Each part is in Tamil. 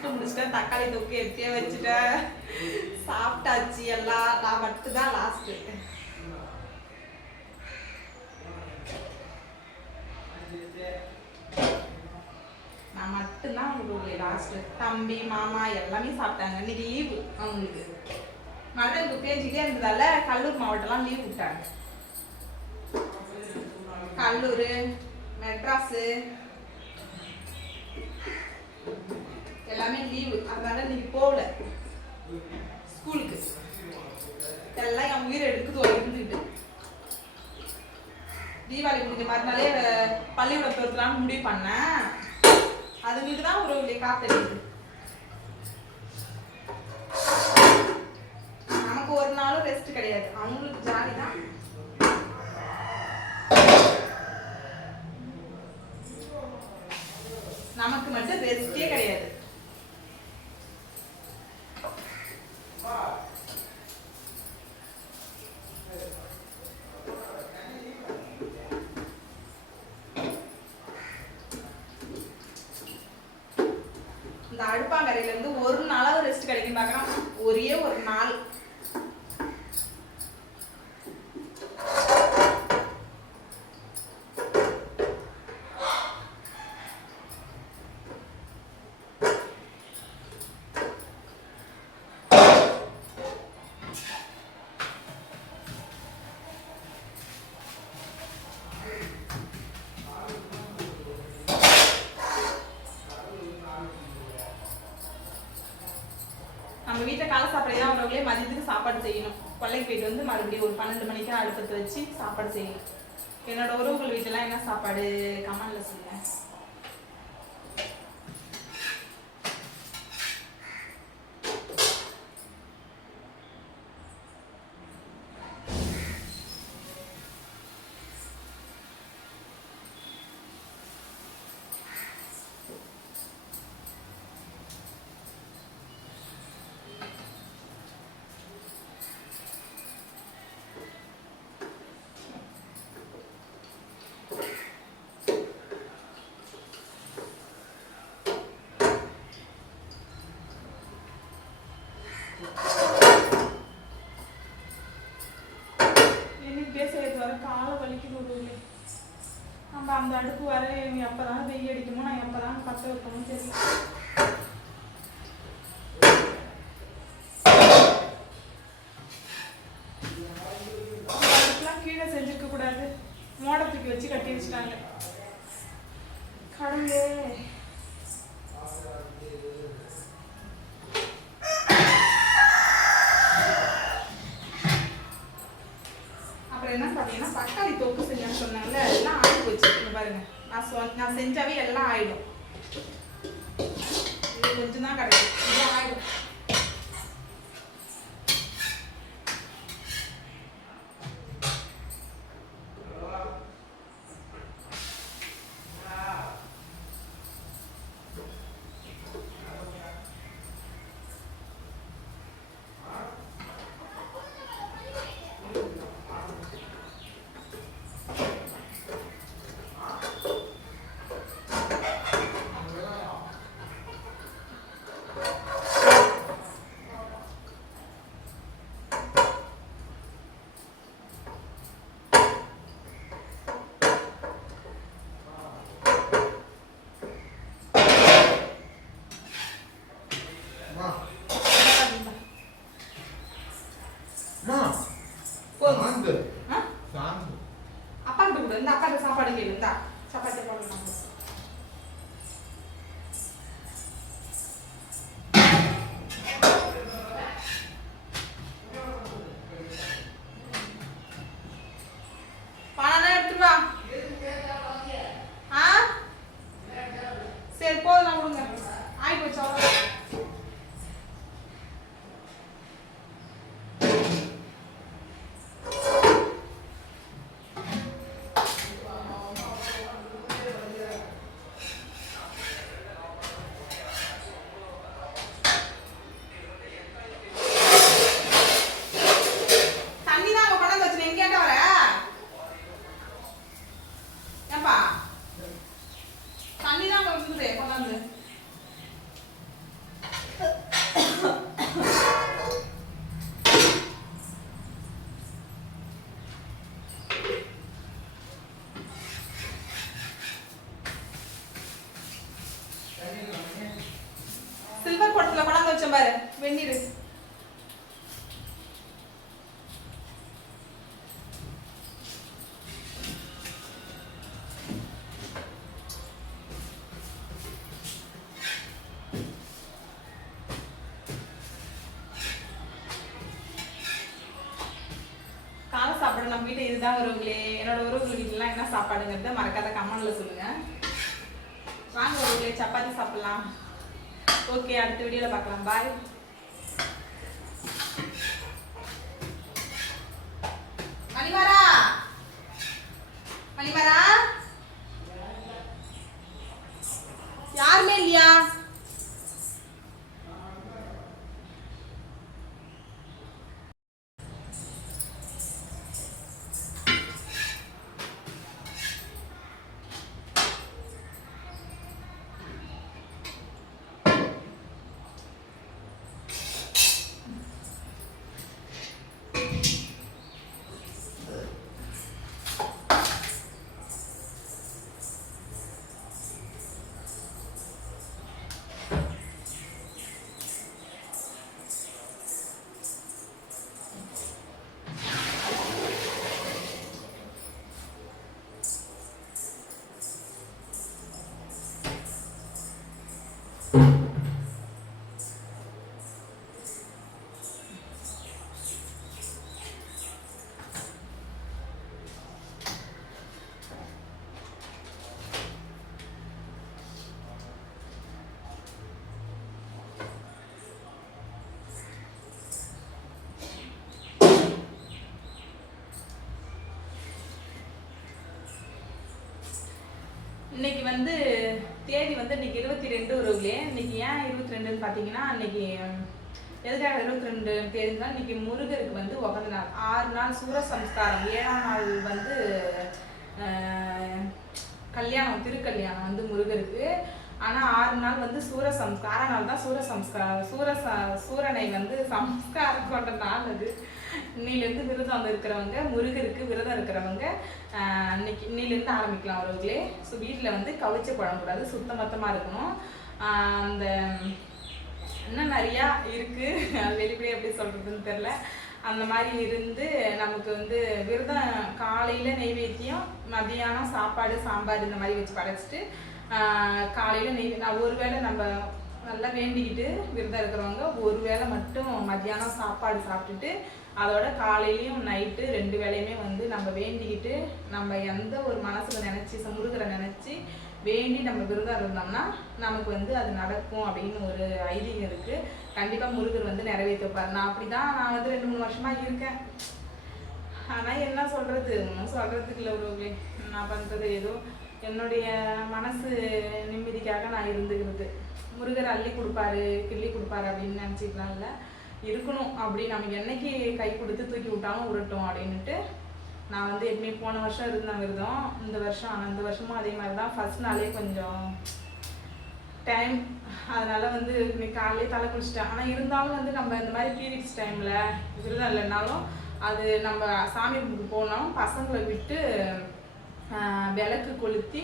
வச்சுட்டு முடிச்சிட்டேன். தக்காளி தொக்கு எடுத்தே வச்சுட்டேன். சாப்பிட்டாச்சு எல்லாம். நான் மட்டும் தான் லாஸ்ட்டு நான் மட்டும்தான் உறவுகளே லாஸ்ட்டு தம்பி மாமா எல்லாமே சாப்பிட்டாங்க. இன்னைக்கு லீவு அவங்களுக்கு. மழை இப்போ பேஞ்சிட்டே இருந்ததால கல்லூர் மாவட்டம்லாம் லீவ் விட்டாங்க. கல்லூர் மெட்ராஸு. எல்லாமே லீவு அதனால நீங்க போகல. ஸ்கூலுக்கு எல்லாம் என் உயிர் எடுக்குது இருந்துட்டு தீபாவளி முடிஞ்ச மறுநாளே அஹ், பள்ளிக்கூடம் துரத்தலாம்னு முடிவு பண்ணேன். அதுங்களுக்கு தான் ஒரு காத்தடிக்குது. நமக்கு ஒரு நாளும் ரெஸ்ட் கிடையாது. அவங்களுக்கு ஜாலி தான். நமக்கு மட்டும் ரெஸ்டே கிடையாது. அடுப்பாங்கரையில காலை சாப்பாடு தான் வரவங்களே மதியத்துக்கு சாப்பாடு செய்யணும். கொல்லைக்கு போயிட்டு வந்து மறுபடியும் ஒரு பன்னெண்டு மணிக்கு அடுப்பத்து வச்சு சாப்பாடு செய்யணும். என்னோட உறவுகள் வீட்டெல்லாம் என்ன சாப்பாடு? கமெண்ட்ல சொல்லுங்க எனக்கு பேசுறது வர காலை வலிக்குது உறவுகளே நம்ம அந்த அடுப்பு வர எப்பதான் வெய்ய வெய்யடிக்குமோ நான் எப்போ தான் பச்சை வைக்கணும்னு தெரியல. நான் செஞ்சாவே எல்லாம் ஆயிடும் Ольга. நம்ம வீட்டு இதுதான் உறவுகளே. என்னோட உறவுகள் வீட்டுலாம் என்ன சாப்பாடுங்கிறத மறக்காத கமெண்ட்ல சொல்லுங்க. வாங்க உறவுகளே சப்பாத்தி சாப்பிடலாம். ஓகே அடுத்த வீடியோல பார்க்கலாம். பாய் மணிமாரா மணிமாரா யாருமே இல்லையா? இன்னைக்கு வந்து தேதி வந்து இன்னைக்கு இருபத்தி ரெண்டு உறவுகளே. இன்னைக்கு ஏன் இருபத்தி ரெண்டுன்னு பார்த்தீங்கன்னா இன்னைக்கு எதுக்காக இருபத்தி ரெண்டு தேதினா இன்னைக்கு முருகருக்கு வந்து உகந்த நாள். ஆறு நாள் சூரசம்ஸ்காரம். ஏழாம் நாள் வந்து கல்யாணம் திருக்கல்யாணம் வந்து முருகருக்கு. ஆனால் ஆறு நாள் வந்து சூர சம்ஸ்கார நாள் தான் சூரசம்ஸ்காரம் ச சூரனை வந்து சம்ஸ்காரம் கொண்ட நாள் அது. இன்னிலேருந்து விரதம் இருக்கிறவங்க முருகருக்கு விரதம் இருக்கிறவங்க அன்னைக்கு இன்னைக்கு இன்னிலேருந்து ஆரம்பிக்கலாம் அவர்களே. ஸோ வீட்டில் வந்து கவிச்ச குழம்புக்கூடாது கூடாது சுத்தமொத்தமாக இருக்கணும். அந்த இன்னும் நிறையா இருக்குது வெளிப்படையாக எப்படி சொல்கிறதுன்னு தெரில. அந்த மாதிரி இருந்து நமக்கு வந்து விரதம் காலையில் நெய்வேத்தியம் மதியானம் சாப்பாடு சாம்பார் இந்த மாதிரி வச்சு படைச்சிட்டு காலையில் நெய் நான் ஒரு வேளை நம்ம நல்லா வேண்டிக்கிட்டு விரதம் இருக்கிறவங்க ஒரு வேளை மட்டும் மத்தியானம் சாப்பாடு சாப்பிட்டுட்டு அதோட காலையிலையும் நைட்டு ரெண்டு வேளையுமே வந்து நம்ம வேண்டிக்கிட்டு நம்ம எந்த ஒரு மனசில் நினச்சி முருகரை நினச்சி வேண்டி நம்ம விரதம் இருந்தோம்னா நமக்கு வந்து அது நடக்கும் அப்படின்னு ஒரு ஐதீகம் இருக்குது கண்டிப்பாக முருகர் வந்து நிறைவேற்றி நான் நான் அப்படிதான் நான் வந்து ரெண்டு மூணு வருஷமாக இருக்கேன். ஆனால் என்ன சொல்கிறது சொல்கிறதுக்கு இல்லை நான் பண்ணுறது ஏதோ என்னுடைய மனசு நிம்மதிக்காக நான் இருந்துக்கிறது முருகர் அள்ளி கொடுப்பாரு கிள்ளி கொடுப்பாரு அப்படின்னு நினச்சிக்கலாம்ல இருக்கணும் அப்படி நமக்கு என்னைக்கு கை கொடுத்து தூக்கி விட்டாலும் உருட்டும் அப்படின்ட்டு நான் வந்து எப்பவுமே போன வருஷம் இருந்த விரதம் இந்த வருஷம் ஆனால் இந்த வருஷமும் அதே மாதிரி தான் ஃபர்ஸ்ட் நாளே கொஞ்சம் டைம் அதனால வந்து இன்னைக்கு காலையிலே தலை குளிச்சிட்டேன். ஆனால் இருந்தாலும் வந்து நம்ம இந்த மாதிரி பீரியட்ஸ் டைமில் விரதம் இல்லைனாலும் அது நம்ம சாமி கும்பிட்டு போனாலும் பசங்களை விட்டு விளக்கு கொளுத்தி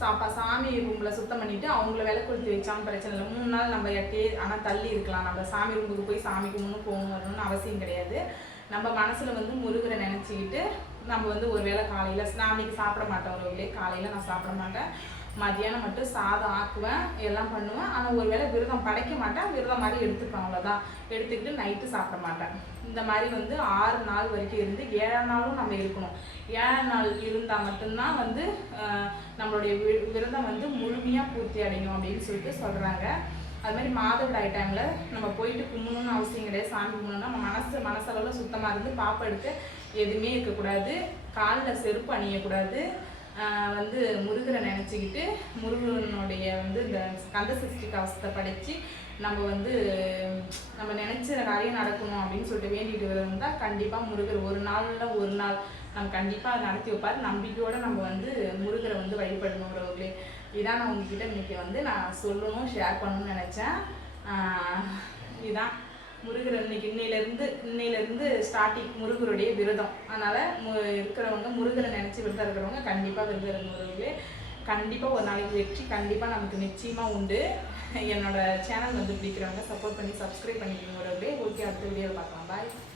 சாப்பா சாமி ரூமில் சுத்தம் பண்ணிட்டு அவங்கள விளக்கு கொளுத்தி வச்சாலும் பிரச்சனை இல்லை. மூணு நாள் நம்ம எட்டே ஆனால் தள்ளி இருக்கலாம். நம்ம சாமி ரூமுக்கு போய் சாமி கும்பிடணும் போகணும் வரணும்னு அவசியம் கிடையாது. நம்ம மனசில் வந்து முருகரை நினச்சிக்கிட்டு நம்ம வந்து ஒரு வேளை காலையில் நான் அன்றைக்கி சாப்பிட மாட்டேன் ஒரு காலையில் நான் சாப்பிட மாட்டேன். மதியானம் மட்டும் சாதம் ஆக்குவேன் எல்லாம் பண்ணுவேன். ஆனால் ஒரு வேளை விரதம் படைக்க மாட்டேன் விரதம் மாதிரி எடுத்துப்பேன் அவ்வளோதான் எடுத்துக்கிட்டு நைட்டு சாப்பிட மாட்டேன். இந்த மாதிரி வந்து ஆறு நாள் வரைக்கும் இருந்து ஏழாம் நாளும் நம்ம இருக்கணும். ஏழாம் நாள் இருந்தால் மட்டும்தான் வந்து நம்மளுடைய விரதம் வந்து முழுமையாக பூர்த்தி அடையும் அப்படின்னு சொல்லிட்டு சொல்கிறாங்க அது மாதிரி மாதவிடாய் டைமில் நம்ம போயிட்டு கும்பிடணும்னு அவசியம் கிடையாது. சாமி கும்பிடணும்னா நம்ம மனசு மனசளவில் சுத்தமாக இருந்து பாப்பா எடுத்து எதுவுமே இருக்கக்கூடாது. காலில் செருப்பு அணியக்கூடாது. வந்து முருகரை நினச்சிக்கிட்டு முருகனுடைய வந்து இந்த கந்த சஷ்டி கவசத்தை படித்து நம்ம வந்து நம்ம நினச்ச காரியம் நடக்கணும் அப்படின்னு சொல்லிட்டு வேண்டிட்டு இருந்தால் கண்டிப்பாக முருகர் ஒரு நாளில் ஒரு நாள் நம்ம கண்டிப்பாக நடத்தி வைப்பார். நம்பிக்கையோடு நம்ம வந்து முருகரை வந்து வழிபடணும் உறவுகளே. இதான் நான் உங்ககிட்ட இன்றைக்கி வந்து நான் சொல்லணும் ஷேர் பண்ணணும்னு நினச்சேன். இதான். முருகர் இன்னைக்கு இன்னையிலேருந்து இருந்து ஸ்டார்டிங் முருகருடைய விரதம். அதனால் மு இருக்கிறவங்க முருகரை நினச்சி விரதம் இருக்கிறவங்க கண்டிப்பாக விரதம் இருங்க கண்டிப்பாக ஒரு நாளைக்கு வெற்றி கண்டிப்பாக நமக்கு நிச்சயமாக உண்டு. என்னோட சேனல் வந்து பிடிக்கிறவங்க சப்போர்ட் பண்ணி சப்ஸ்கிரைப் பண்ணிக்கோங்க ஓகே அடுத்த வீடியோவில் பார்க்கலாம். பாய்